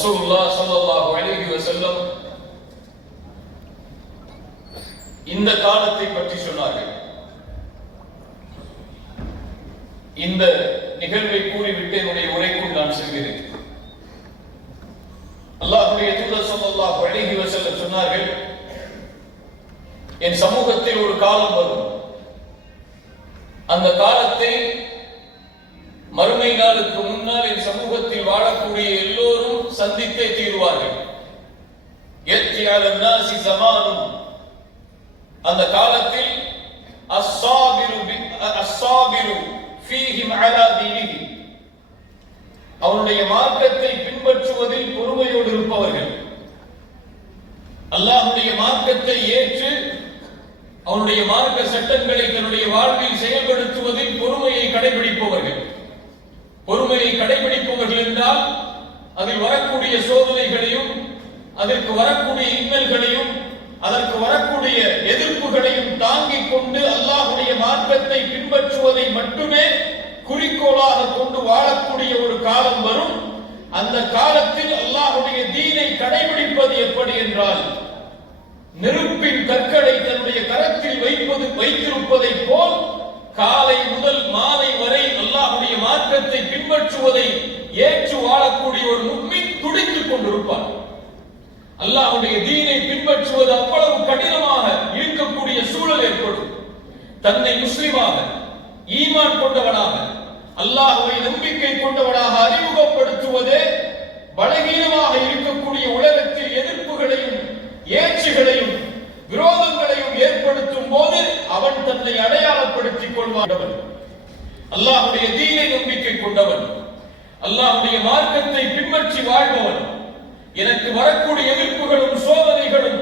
ரசூலுல்லாஹ் ஸல்லல்லாஹு அலைஹி வஸல்லம் இந்த காலத்தை பற்றி சொன்னார்கள். இந்த நிகழ்வை கூறிவிட்டு என்னுடைய உரைக்குள் நான் செல்கிறேன். அல்லாஹ்வுடைய தூதர் ஸல்லல்லாஹு அலைஹி வஸல்லம் சொன்னார்கள், என் சமூகத்தில் ஒரு காலம் வரும். அந்த காலத்தை மறுமை நாளுக்கு முன்னால் என் சமூகத்தில் வாழக்கூடிய எல்லோரும் சந்தித்தே தீருவார்கள். அந்த காலத்தில் அவனுடைய மார்க்கத்தை பின்பற்றுவதில் பொறுமையோடு இருப்பவர்கள், அல்லாஹ்வுடைய மார்க்கத்தை ஏற்று அவனுடைய மார்க்க சட்டங்களை தன்னுடைய வாழ்வில் செயல்படுத்துவதில் பொறுமையை கடைபிடிப்பவர்கள். பொறுமையை கடைபிடிப்பவர்கள் என்றால் அதில் வரக்கூடிய சோதனைகளையும் அதற்கு வரக்கூடிய இன்னல்களையும் அதற்கு வரக்கூடிய எதிர்ப்புகளையும் தாங்கிக் கொண்டு அல்லாஹ்வுடைய மார்க்கத்தை பின்பற்றுவதை மட்டுமே குறிக்கோளாக கொண்டு வாழக்கூடிய ஒரு காலம் வரும். அந்த காலத்தில் அல்லாஹ்வுடைய தீனை கடைபிடிப்பது எப்படி என்றால், நெருப்பின் கற்களை தன்னுடைய கரத்தில் வைத்திருப்பதை போல் காலை முதல் மாலை வரை அல்லாஹ்வுடைய மார்க்கத்தை பின்பற்றுவதை ஏற்று வாழக்கூடிய ஒரு முஃமின் துடித்துக் கொண்டிருப்பார். அல்லாஹ்வுடைய தீனை பின்பற்றுவது அவ்வளவு கடினமாக இருக்கக்கூடிய சூழல் ஏற்படும். தன்னை முஸ்லிமாக, ஈமான் கொண்டவனாக, அல்லாஹ்வை நம்பிக்கை கொண்டவனாக அறிமுகப்படுத்துவதே பலகீனமாக இருக்கக்கூடிய உலகத்தில் எதிர்ப்புகளையும் ஏச்சுகளையும் விரோதங்களையும் ஏற்படுத்தும் போது அவன் தன்னை அடையாளப்படுத்திக் கொள்வான். அல்லாஹ்வுடைய தீனை நம்பிக்கை கொண்டவன், அல்லாஹ்வுடைய மார்க்கத்தை பின்பற்றி வாழ்பவன், எனக்கு வரக்கூடிய எதிர்ப்புகளும் சோதனைகளும்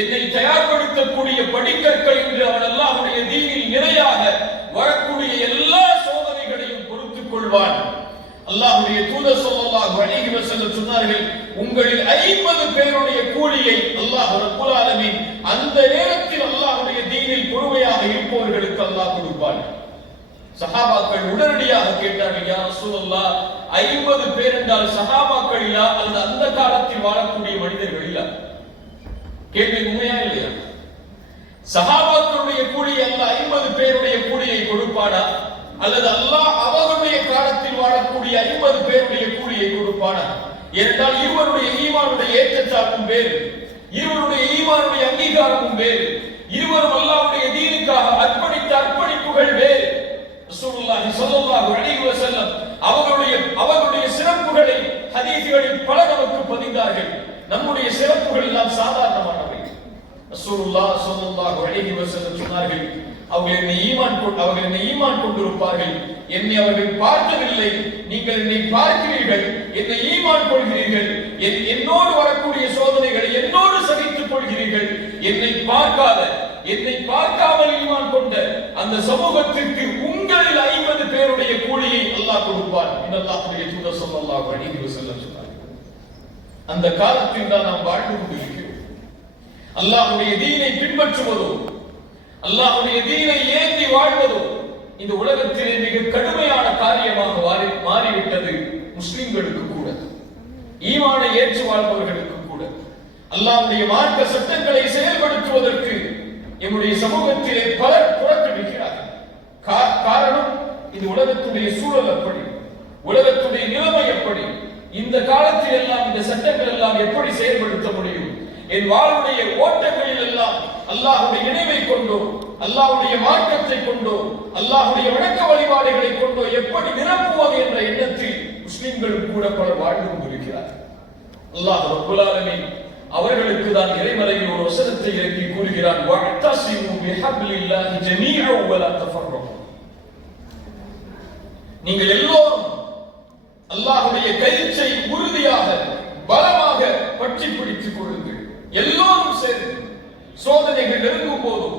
என்னை தயார்படுத்தக்கூடிய படிக்கற்கள் என்று அவன் அல்லாஹ்வுடைய தீனில் நிலையாக வரக்கூடிய எல்லா சோதனைகளையும் பொறுத்துக் கொள்வான். அல்லாஹ்வுடைய தூதர் ஸல்லல்லாஹு அலைஹி வஸல்லம் சொன்னார்கள், உங்களில் 50 பேருடைய கூலியை அல்லாஹ் ரப்பல் ஆலமீன் அந்த நேரத்தில் அல்லாஹ்வுடைய தீனில் பொறுமையாக இருப்பவர்களுக்கு அல்லாஹ் கொடுப்பான். சஹாபாக்கள் உடனடியாக கேட்டார்கள், யா ரசூலல்லாஹ், 50 பேர் என்றால் சஹாபாக்கள் இல்ல அல்லது அந்த காலத்தில் வாழக்கூடிய மனிதர்கள் இல்ல? கேள்வி உண்மையா இல்லையா? சஹாபாக்களுடைய கூலி அல்லாஹ் 50 பேருடைய கூலியை கொடுப்பானா அல்லது அல்லாஹ் அவர்களுடைய காலத்தில் வாழக்கூடிய 50 பேருடைய கூலியை கொடுப்பானா? ஏனென்றால் இருவருடைய ஈமானுடைய ஏற்றச்சாட்டும் வேறு, இருவருடைய ஈமானுடைய அங்கீகாரமும் வேறு, இருவரும் அல்லாஹ்வுடைய தீனுக்காக அர்ப்பணித்த அர்ப்பணிப்புகள் வேறு. ரசூலுல்லாஹி ஸல்லல்லாஹு அலைஹி வஸல்லம் அவர்களுடைய சிறப்புகளை ஹதீஸ்களில் பல நமக்கு பதிந்தார்கள். நம்முடைய சிறப்புகள் எல்லாம் சாதாரணமானவை. ரசூலுல்லாஹ் ஸல்லல்லாஹு அலைஹி வஸல்லம் சொன்னார்கள், அவர்கள் என்னை ஈமான் கொண்டிருப்பார்கள், என்னை அவர்கள் பார்த்ததில்லை, நீங்கள் என்னை பார்க்கிறீர்கள், என்னை ஈமான் கொள்கிறீர்கள், என்னோடு வரக்கூடிய சோதனைகளை என்னோடு சகித்துக் கொள்கிறீர்கள். என்னை பார்க்காமல் ஈமான் கொண்ட அந்த சமூகத்திற்கு உங்களில் 50 பேருடைய கூலியை அல்லாஹ் கொடுப்பார் என்று அல்லாஹ்வுடைய தூதர் ஸல்லல்லாஹு அலைஹி வஸல்லம் சொன்னார்கள். அந்த காலத்தில் தான் நாம் வாழ்ந்து கொண்டிருக்கிறோம். அல்லாஹ்வுடைய தீனை பின்பற்றுவதோ, அல்லாஹ்வுடைய தீனை ஏந்தி வாழ்வதோ இந்த உலகத்திலே மிக கடுமையான காரியமாக மாறிவிட்டது. முஸ்லிம்களுக்கு கூட, ஈமானை ஏற்று வாழ்பவர்களுக்கு கூட அல்லாஹ்வுடைய மார்க்க சட்டங்களை செயல்படுத்துவதற்கு எம்முடைய சமூகத்திலே பலர் புறக்கணிக்கிறார்கள். காரணம், இந்த உலகத்துடைய சூழல் அப்படி, உலகத்துடைய நிலைமை எப்படி, இந்த காலத்தில் எல்லாம் இந்த சட்டங்கள் எல்லாம் எப்படி செயல்படுத்த முடியும்? என் வாழ்வுடைய ஓட்டங்களில் எல்லாம் அல்லாஹ்வுடைய இணைவை கொண்டோ, அல்லாஹ்வுடைய மார்க்கத்தை கொண்டோ, அல்லாஹ்வுடைய வணக்க வழிபாடுகளை கொண்டோ எப்படி நிரப்புவது என்ற எண்ணத்தில் முஸ்லிம்களும் கூட பலர் வாழ்ந்து கொண்டிருக்கிறார்கள். அல்லாஹ் ரப்பல் ஆலமீன் அவர்களுக்கு தான் இறைமறையில் ஒரு வசனத்தை இறக்கி கூறுகிறான், வஅத்தஸிமு பிஹப்லில்லாஹி ஜமீஅன் வலா தஃபர்ரகு. நீங்கள் எல்லோரும் அல்லாஹ்வுடைய கயிற்றை உறுதியாக பலமாக பற்றி பிடித்துக் கொள்ளுங்கள். எல்லோரும் சேர்ந்து சோதனைகள் நெருங்கும் போதும்,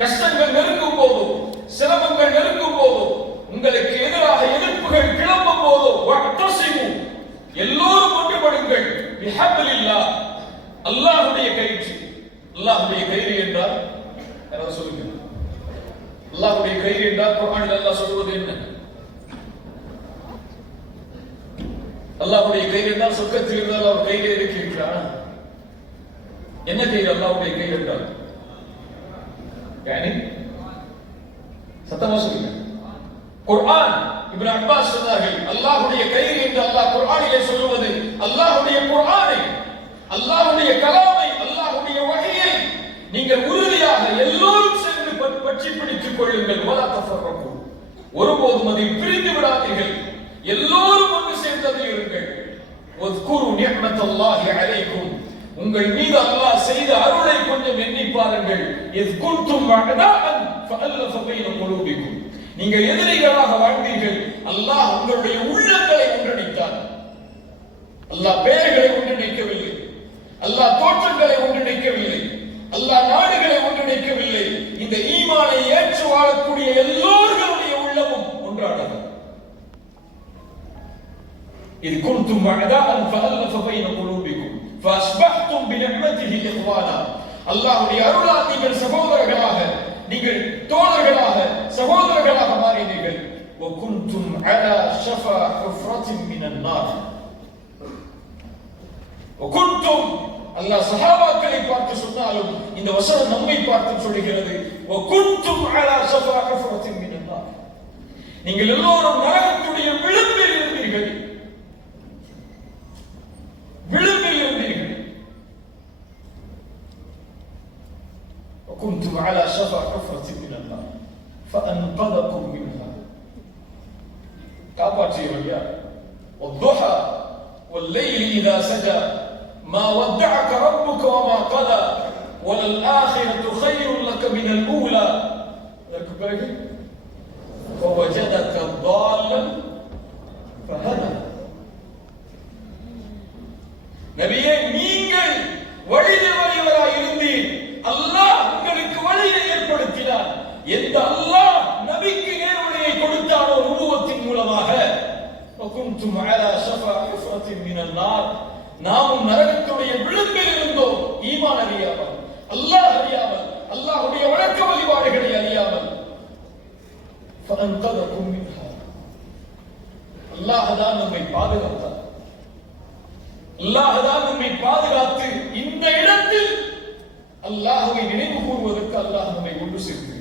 கஷ்டங்கள் நெருங்கும் போதும், சிரமங்கள் நெருங்கும் போதும், உங்களுக்கு எதிராக எதிர்ப்புகள் கிளம்பும் போதும் வஅத்தஸிமு, எல்லோரும் ஒன்றுபடுங்கள் பிஹப்லில்லாஹ், அல்லாஹ்வுடைய கயிற்று. அல்லாஹ்வுடைய கயிறு என்றால் யாராவது சொல்லுங்க. அல்லாஹ்வுடைய கயிறு என்றால் குர்ஆனில் அல்லாஹ் சொல்வது என்ன? அல்லாஹ்வுடைய கையில் இருந்தால் சொர்க்கத்தில் இருந்தால் அவர் கையிலே இருக்கிறார். என்ன கையில் அல்லாஹ்வுடைய கையில் இருந்தால் யானி சத்தமா சொல்லுங்க. குர்ஆன் இப்னு அப்பாஸ் சொன்னார்கள், அல்லாஹ்வுடைய கையில் என்று அல்லாஹ் குர்ஆனிலே சொல்லுவது அல்லாஹ்வுடைய குர்ஆனை, அல்லாஹ்வுடைய கலாமை, அல்லாஹ்வுடைய வஹீயை நீங்கள் உறுதியாக எல்லோரும் சேர்ந்து பற்றி பிடித்துக் கொள்ளுங்கள். வலா தஃபர்ரகு, ஒருபோதும் அதை பிரிந்து விடாதீர்கள், எல்லோரும் ஒன்று சேர்ந்து இருங்கள். வஸ்குரு நிஅமத்தல்லாஹி அலைக்கும், உங்கள் மீது அல்லாஹ் செய்த அருளை கொஞ்சம் எண்ணி பாருங்கள். இஸ் குன்தும் அஅதாஅன் ஃபஅல்லஃப பைன குலூபிக்கும், நீங்கள் எதிரிகளாக வாழ்ந்தீர்கள், அல்லாஹ் உங்களுடைய உள்ளங்களை ஒன்றிணைத்தான். அல்லாஹ் பெயர்களை ஒன்றிணைக்கவில்லை, அல்லாஹ் தோற்றங்களை ஒன்றிணைக்கவில்லை, அல்லாஹ் நாடுகளை ஒன்றிணைக்கவில்லை. இந்த ஈமானை ஏற்று வாழக்கூடிய எல்லோருடைய உள்ளமும் ஒன்றானது. இஸ் குன்தும் அஅதாஅன் ஃபஅல்லஃப பைன குலூபிக்கும் فأصبحتم بنعمته إخوانا, அல்லாஹ்வுடைய அருளால் நீங்கள் சகோதரர்களாக, நீங்கள் தோழர்களாக, சகோதரர்களாக மாறினீர்கள். وكنتم على شفا حفرة من النار. وكنتم, அல்லாஹ் சஹாபாக்களை பார்த்து சொன்னாலும் இந்த வசனம் நம்மை பார்த்து சொல்கிறது. وكنتم على شفا حفرة من النار, நீங்கள் எல்லோரும் நரகத்துடைய விளிம்பில் இருந்தீர்கள், விளிம்பில் இருந்தீர்கள். وكنتم على شفا حفرة من النار فأنقذكم منها, காப்பாற்றியவர்களா. والضحى والليل إذا سجى ما ودعك ربك وما قلى وللآخرة خير لك من الأولى ووجدك ضالا فهدى. நபியே, நீங்கள் வழிதவறியவராய் இருந்தீர், அல்லாஹ் உங்களுக்கு வழியை ஏற்படுத்தினார். எந்த அல்லாஹ் நபிக்கு நேர்வழியை கொடுத்தானோ நுபுவத்தின் மூலமாக, وكنتم على شفا حفرة من النار, நாமும் நரகத்துடைய விளிம்பில் இருந்தோம். ஈமான் அறியாமல், அல்லாஹ் அறியாமல், அல்லாஹ்வுடைய வணக்க வழிபாடுகளை அறியாமல். فأنقذكم منها, அல்லாஹ் தான் நம்மை பாதுகாத்தார். அல்லாஹ் தான் நம்மை பாதுகாத்து இந்த இடத்தில் அல்லாஹ்வை நினைவு கூறுவதற்கு அல்லாஹ் நம்மை கொண்டு சேர்க்கிறார்.